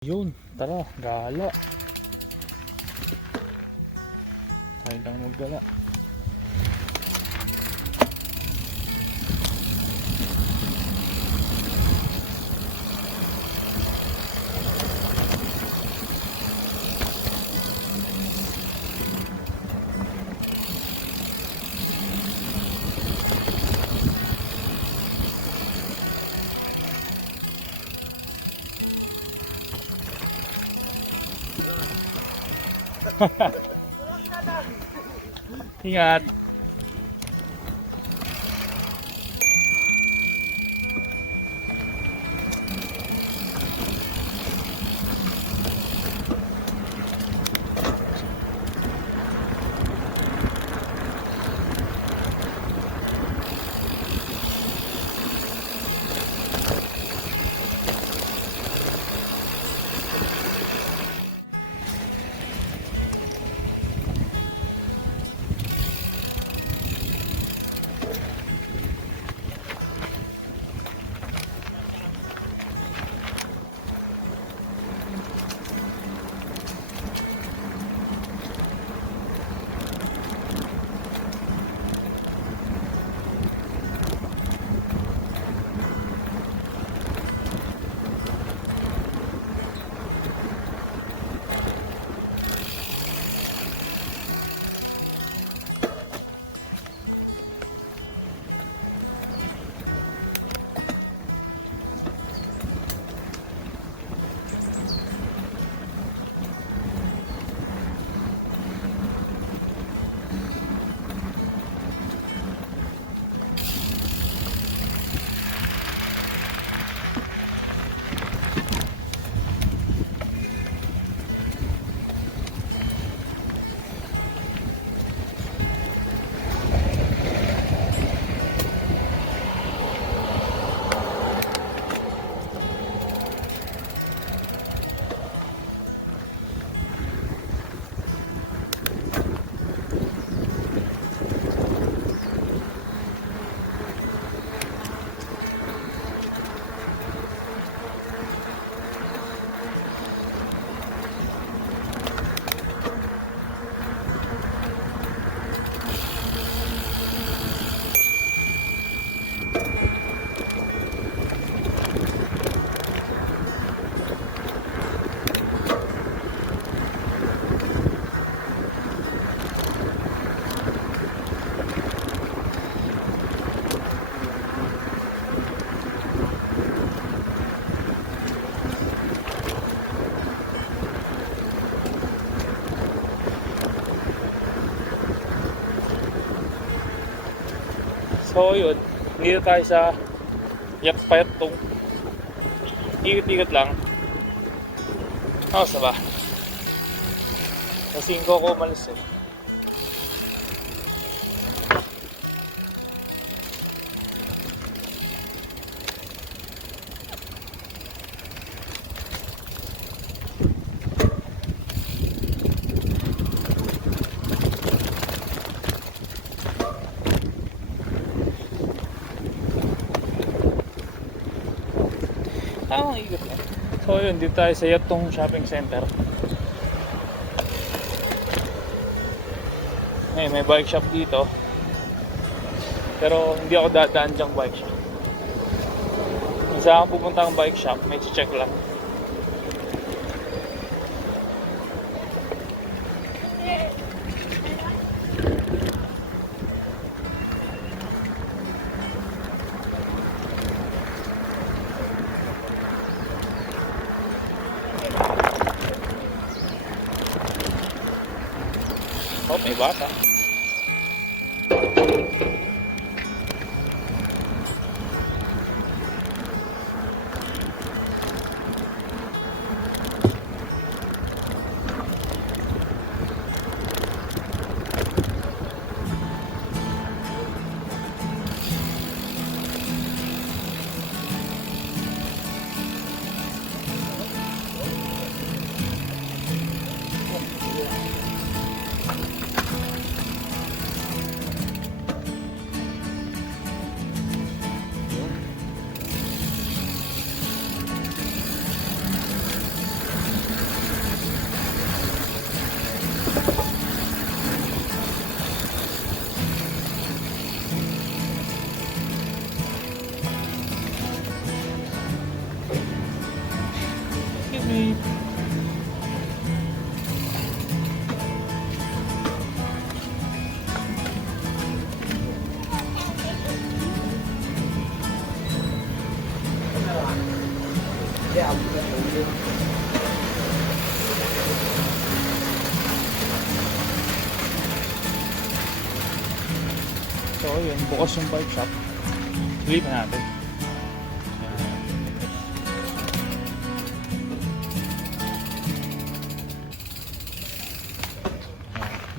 Yun, tara, gala. Kaya lang maggala. Ingat. So yun, dito tayo sa Yakpayatong. Ikot-ikot lang. Sa ba? Kasi ko umalis eh. Tamang ikot lang. So yun, dito tayo sa Yatong Shopping Center. May bike shop dito. Pero hindi ako dadaan dyang bike shop. Kung saan ako pupunta ang bike shop, may check lang. Oh, may bata. Beep. So yun, bukas yung bike shop. Lipat natin.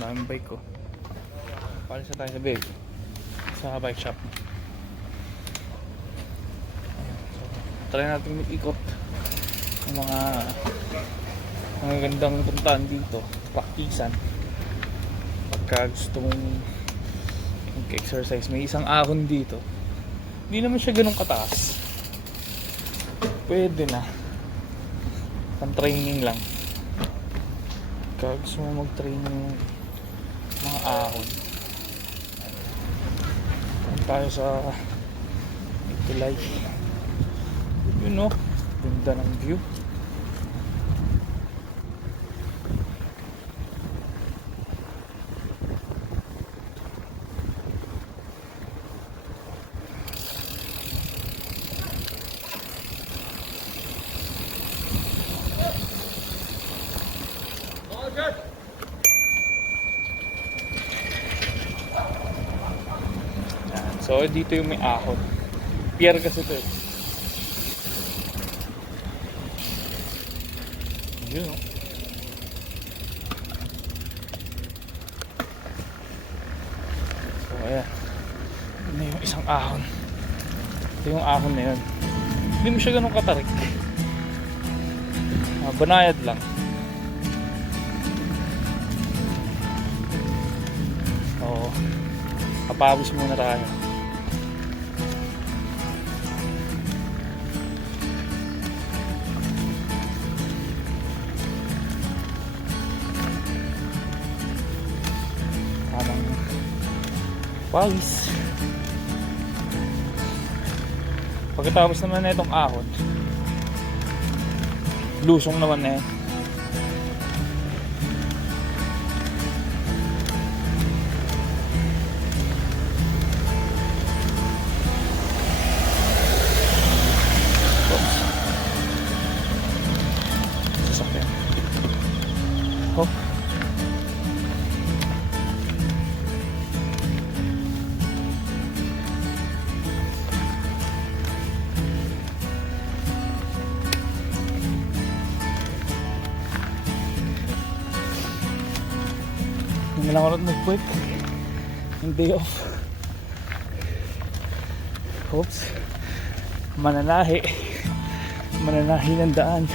Daming bike ko. Palis na tayo sa bike. Sa bike shop. So, try natin mag-ikot ng mga gandang puntahan dito. Paktisan. Pagka gusto mong mag-exercise. May isang ahon dito. Hindi naman siya ganun kataas. Pwede na. Pan-training lang. Pagka gusto mo mag-training mga ahon. Punta tayo sa Tulay. Yun o. Ganda ng view. So dito yung may ahon. Pier kasi ito eh. Yun o. So ayan. Ano yung isang ahon. Ito yung ahon na yun. Hindi mo siya ganun katarik. Banayad lang. Oo. Kapawis muna tayo. Pawis. Pagkatapos naman na itong ahon, lusong naman na yan. Sasakyan. Hop. Hindi lang ako nag-work. Yung day off. Oops. Mananahi. Mananahi ng daan.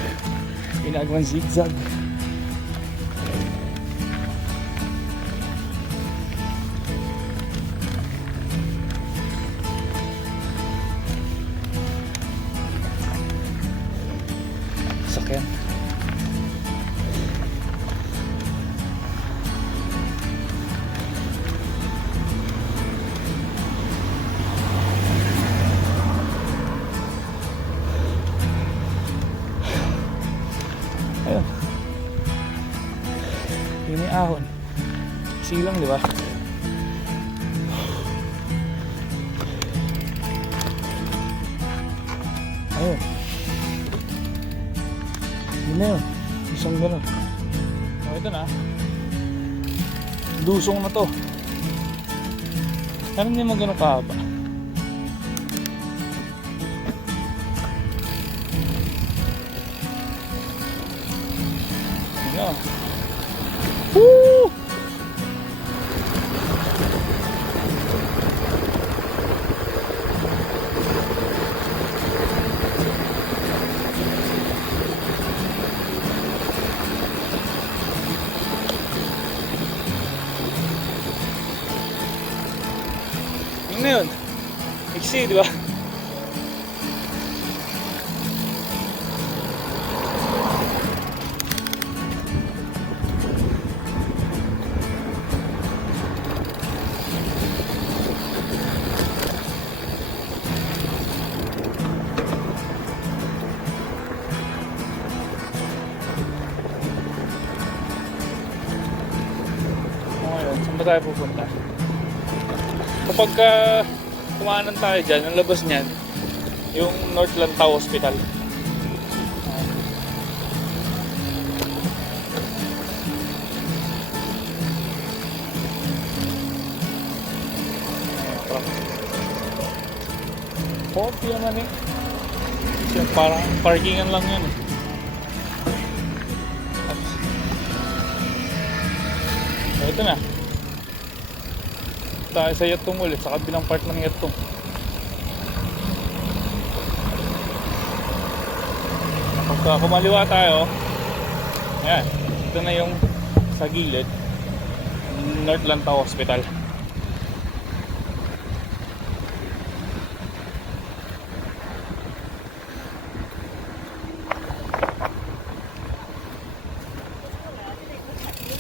Ginagawang zigzag. Sakyan. Ayun. Yun yung ahon. Silang, di ba? Ayun. Yun na yun. Isang gano'n. O, ito na. Lusong na to. Ano naman gano'n kahaba? Ayan. Woo! Yun na yun. Iksi, di ba? Saan ba tayo pupunta? Kapag kumaanan tayo dyan, ang labas niyan, yung North Lantau Hospital. Kopi naman eh. Kasi parang parkingan lang yan eh. So, ito na. Tayo sa Yatong ulit, sa kabilang part ng Yatong. Pagka kumaliwa tayo, ayan, ito na yung sa gilid, North Lantau Hospital.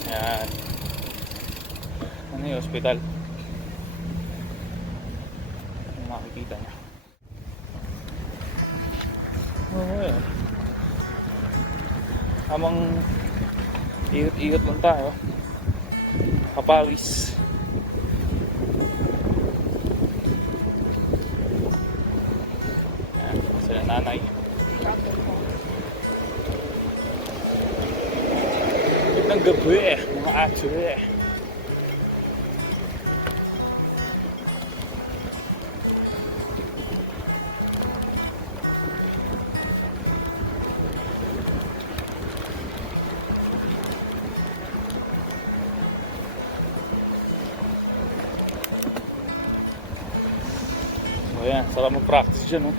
Ayan. Ano yung hospital? Kung makikita nyo. Oo, ayan. Habang ikot-ikot lang tayo, kapawis. Ayan, sila nanay. Ng gabi, mga ate. O yan, sarap mag-practice dyan, oh.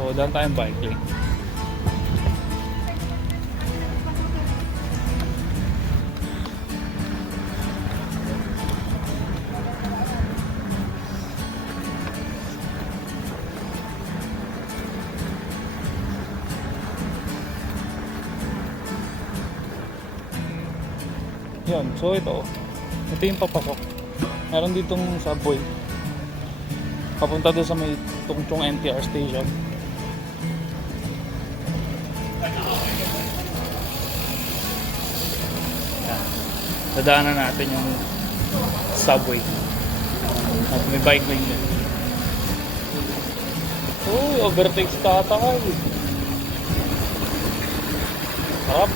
So, daan tayong bike lane. Yun, so ito yung papasok. Meron ditong subway papunta doon sa may Tungchong NTR station. Yan. Dadaanan natin yung subway at may bike lane din. Uy, overtake si tatay. Sarap.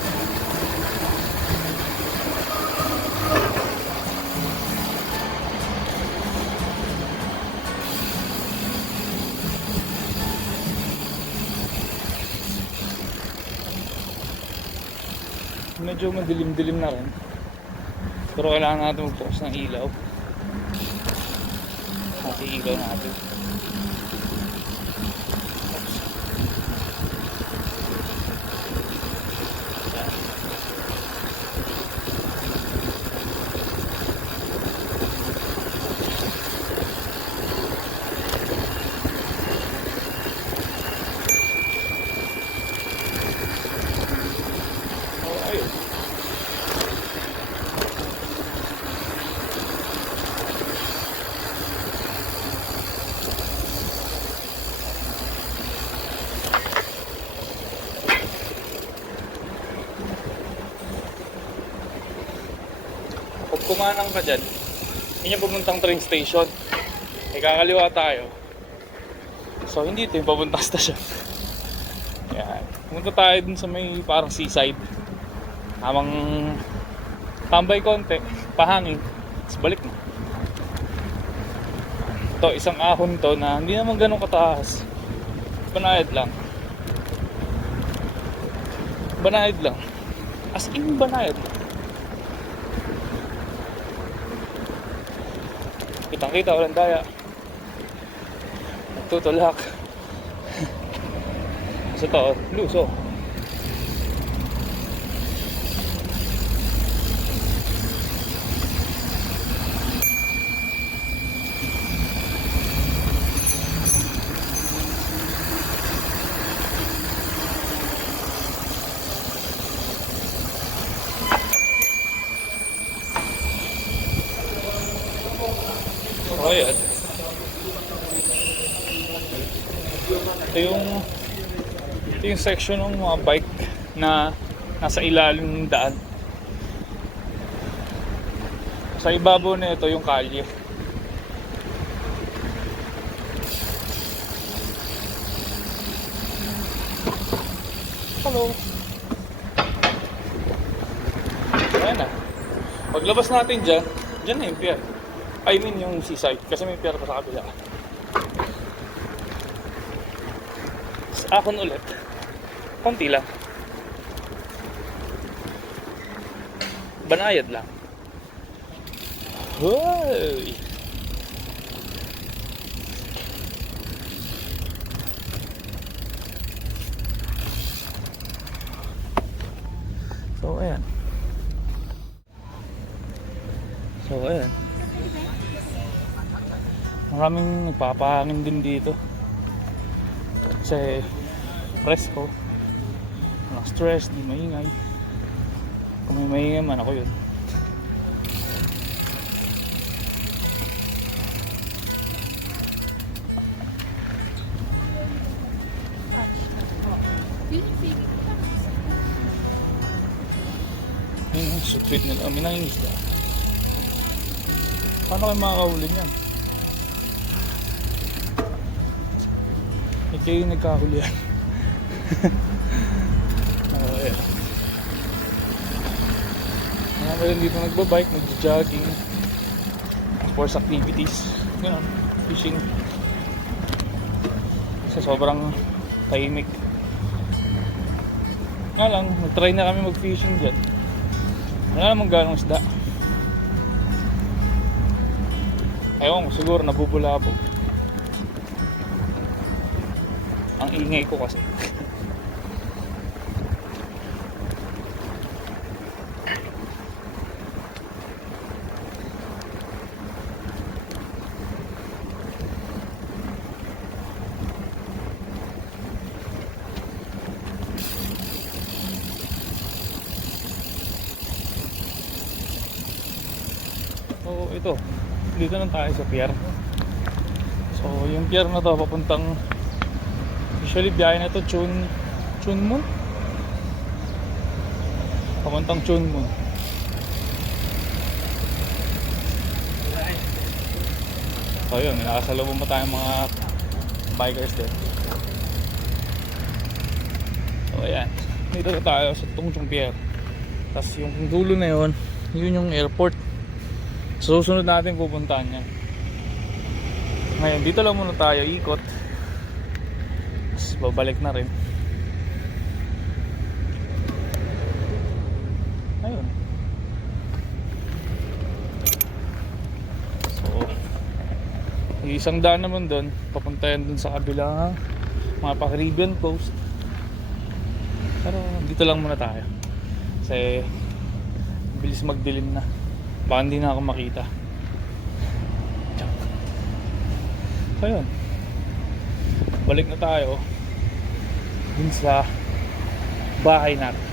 Medyo madilim-dilim na rin, pero kailangan natin mag-focus ng ilaw. Pati ilaw natin. Pag kumanang ka dyan, hindi niya papuntang train station. Eh, kakaliwa tayo. So, hindi ito yung papuntang station. Yan. Pumunta tayo dun sa may parang seaside. Habang tambay konti, pahangin. Tapos balik na. Ito, isang ahon to na hindi naman ganun kataas. Banayad lang. Banayad lang. As in, banayad lang. Kitang-kita, walang daya. Nagtutulak. So ito, luso. Ito yung section ng mga bike na nasa ilalim ng daan. Sa ibabaw na ito yung kalye. Hello. Ayan na. Paglabas natin dyan na yung pier. I mean yung seaside. Kasi may pier pa sa kabila. Sa akon ulit. Konti lang. Banayad lang. Hoy! So, ayan. Maraming nagpapahangin din dito. Kasi presko. Walang stress, di maingay. Kung may maingay man, ako yun. Yun, sweet nila. May nangingisda. Paano kayo makakahuli niyan? Hindi kayo nagkahuli yan. Ayan. Marami rin dito nagbabike, nagja-jogging, sports activities, gano'n, fishing. Kasi sobrang tahimik. Nga lang, nag-try na kami mag-fishing dyan. Wala namang ganong isda. Ewan ko, siguro nabubulabog. Ang ingay ko kasi. So ito, dito lang tayo sa pier. So yung pier na to papuntang, usually biyahe na to Chunmun, papuntang Chunmun. So yun, nakasalubong pa tayong mga bikers din. So ayan, dito na tayo sa Tungchung Pier. Tapos yung dulo na yun, yun yung airport. So susunod natin pupuntahan yan. Ngayon dito lang muna tayo ikot. Tapos babalik na rin. Ayun. So isang daan naman doon, papunta yan doon sa kabilang mga pa-Caribbean coast. Pero dito lang muna tayo. Kasi bilis magdilim na. Baka hindi na ako makita. So yun, balik na tayo dun sa bahay natin.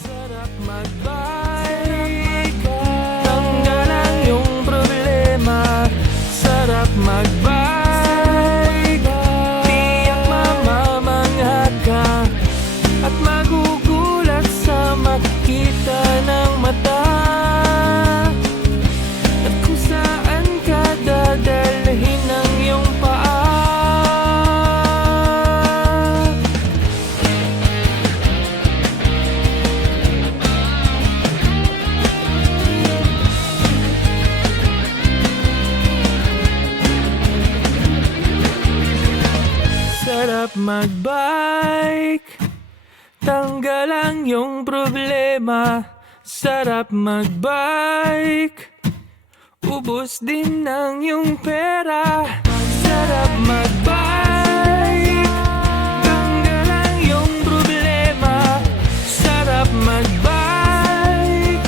Sarap magbike, tanggalan yung problema. Sarap magbike, tiyak mamamangha ka at magugulat sa makita ng mata. At kung saan ka dadalhin ng iyong paa. Sarap magbike, tanggalan yung problema. Sarap magbike, ubos din ng yung pera. Sarap magbike, tanggalan yung problema. Sarap magbike,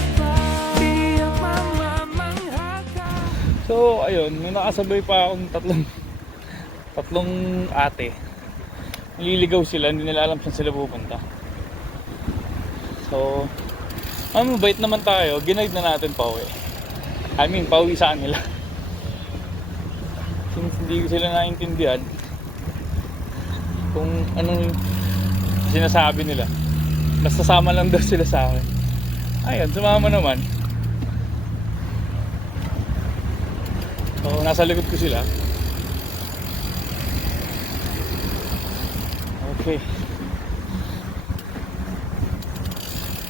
tiyak mamamangha ka. So ayun, may nakasabay pa akong tatlong ate. Nililigaw sila, hindi nila alam saan sila pupunta. So mabait naman tayo, ginaid na natin pauwi. I mean, pauwi sa kanila. hindi sila naintindihan kung anong sinasabi nila. Basta sama lang daw sila sa akin. Ayun, sumama naman. So, nasa likod ko sila. Okay.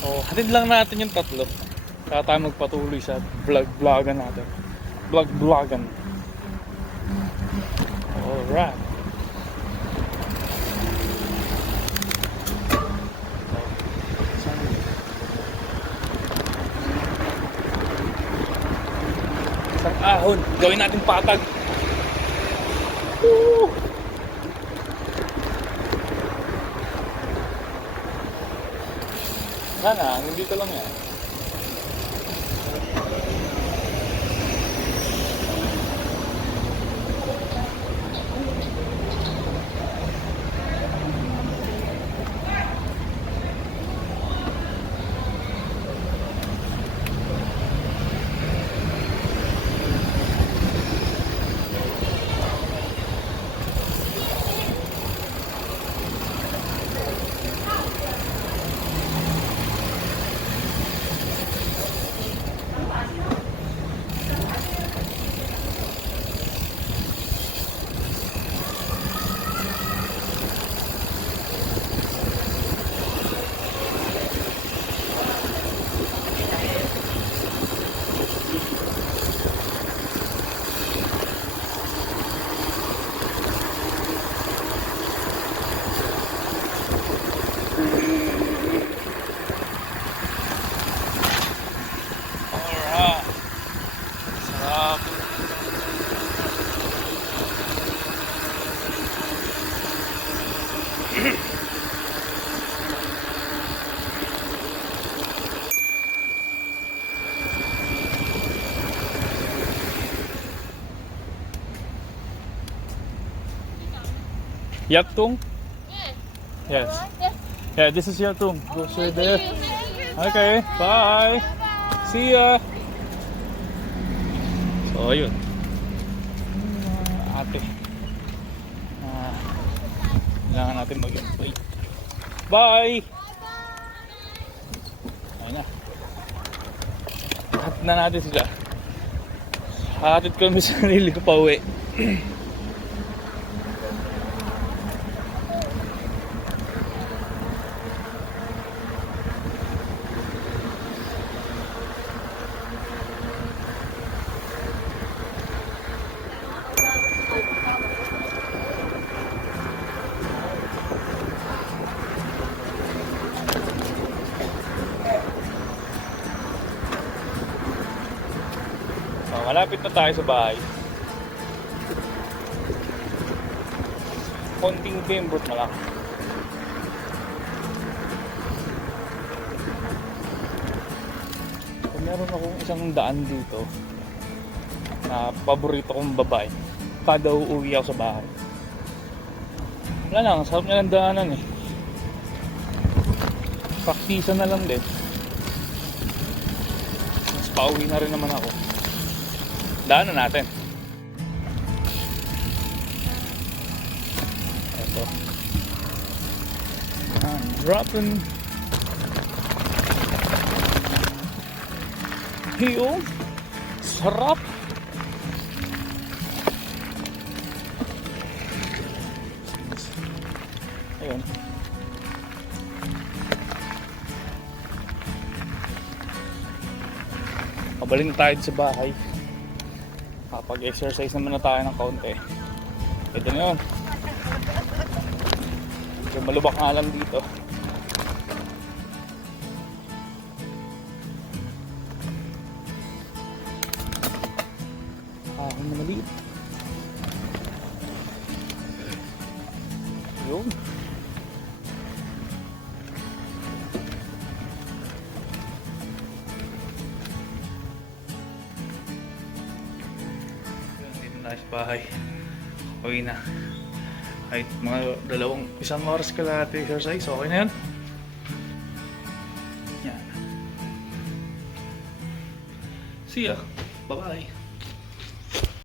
So, hatid lang natin yung tatlo. Kaya tayo magpatuloy sa vlog-vlogan natin. Vlog-vlogan. Alright. Isang ahon. Gawin natin patag. Woo! Sana, nandito lang yan. Alright. Sarap. Yaktung? Yes. Yeah, this is Yaktung. Go straight there. Okay, bye. See ya. So, ayun. Ate. Kailangan natin mag-wait. Bye! Ayun na. Hatid na natin sila. Hatid kami sa sarili ko pa uwi. So, malapit na tayo sa bahay. Konting kembot na lang. So, meron akong isang daan dito na paborito kong babae kada uuwi ako sa bahay. Wala lang, sarap na lang daanan eh. Praktisa na lang din. Mas pauwi na rin naman ako. Daanan natin. Ito. I'm dropping heel. Sarap. Ayun. Pabalik na tayo sa bahay. Kapag-exercise naman na tayo ng kaunti. Ito na yun. Yung malubak nga lang dito. Ahon na maliit. Yun. Nice bahay. Okay na. Kahit mga isang oras ka lahat exercise, okay na yan. Yan. See ya. Bye-bye.